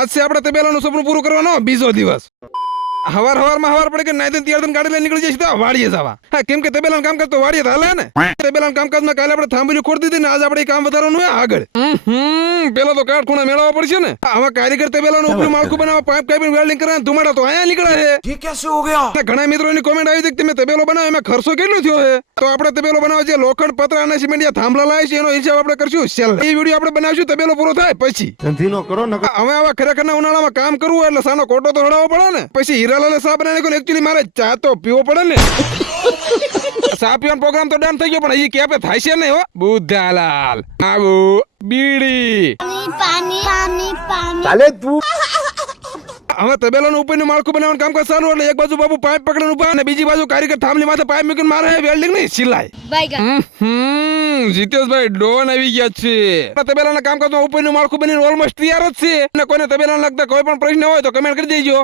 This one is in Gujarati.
આજથી આપણે તબેલાનું સપનું પૂરું કરવાનો બીજો દિવસ હવાર પડે કે નાઈ તૈયાર થઈને ગાડી લઈને નીકળી જઈશ તો વાડીએ જવા. હા, કેમ કે તબેલાનું કામકાજ તો વાડીએ હાલે ને. તબેલાનું કામકાજમાં કાલે આપણે થાંભલી ખોડી દીધી ને આજ આપણે કામ વધારવાનું હોય આગળ. પેલા તો કાટખૂણા મેળવવા પડશે ને. આવા કારીગર તબેલાનું ઉપલું માળખું બનાવવા પાઇપ કાપીને વેલ્ડિંગ કરવાના ધુમાડા તો આયા નીકળે છે. ये कैसे हो गया? ઘણા મિત્રોની કોમેન્ટ આવી હતી કે તમે તબેલો બનાવો એમાં ખર્ચો કેટલો થયો છે. તો આપણે તબેલો બનાવવા જે લોખંડ પતરા અને સિમેન્ટિયા થાંભલા લાવે છે એનો હિસાબ આપણે કરશું છેલ્લે. એ વિડીયો આપણે બનાવશું તબેલો પૂરો થાય પછી. ધંધીનો કરો ન હવે આવા ખરેખરના ઉનાળામાં કામ કરવું એટલે સાનો કોટો તો હડાવવો પડે ને. પછી હીરાલાલે સા બનાવીને એકચ્યુઅલી મારે ચા તો પીવો પડે ને. ચા પીવાનો પ્રોગ્રામ તો ડન થઈ ગયો પણ હજી કેપે થાય છે નહીં હો. બુદ્ધાલાલ આવો બીડી ચાલે તું હવે તબેલાનું ઉપરનું માળખું બનાવવાનું કામકાજ ચાલુ એટલે એક બાજુ બાબુ પાઇપ પકડીને ઉભા અને બીજી બાજુ કારીગર થાંભલી માથે પાઇપ મૂકીને મારે વેલ્ડિંગ નહીં સિલાઈ. જીતેશભાઈ ડોન આવી ગયા છે. તબેલાના કામકાજમાં ઉપરનું માળખું બનીને ઓલમોસ્ટ તૈયાર જ છે. અને કોઈને તબેલાને લગતા કોઈ પણ પ્રશ્ન હોય તો કમેન્ટ કરી દેજો.